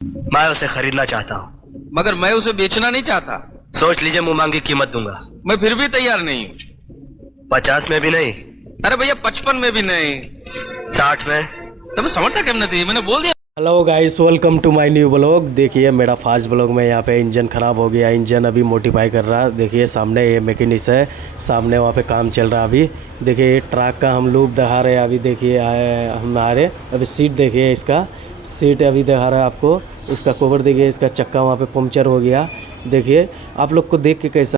मैं उसे खरीदना चाहता हूँ। मगर मैं उसे बेचना नहीं चाहता। सोच लीजिए, मुंह मांगी कीमत दूंगा। मैं फिर भी तैयार नहीं हूँ। 50 में भी नहीं? अरे भैया 55 में भी नहीं। 60 में? तब समझता केम नहीं, मैंने बोल दिया। Hello guys, welcome to my new blog. देखिए मेरा फास्ट ब्लॉग में यहाँ पे इंजन ख़राब हो गया। इंजन अभी मॉडिफाई कर रहा है। देखिए सामने ये मैकेनिक है, सामने वहाँ पे काम चल रहा है अभी। देखिए ये ट्रक का हम लूप दिखा रहे हैं अभी। देखिए हम आ रहे अभी। सीट देखिए, इसका सीट अभी दिखा रहा है आपको। इसका कवर देखिए, इसका चक्का वहाँ पे पंक्चर हो गया। देखिए आप लोग को देख के कैसा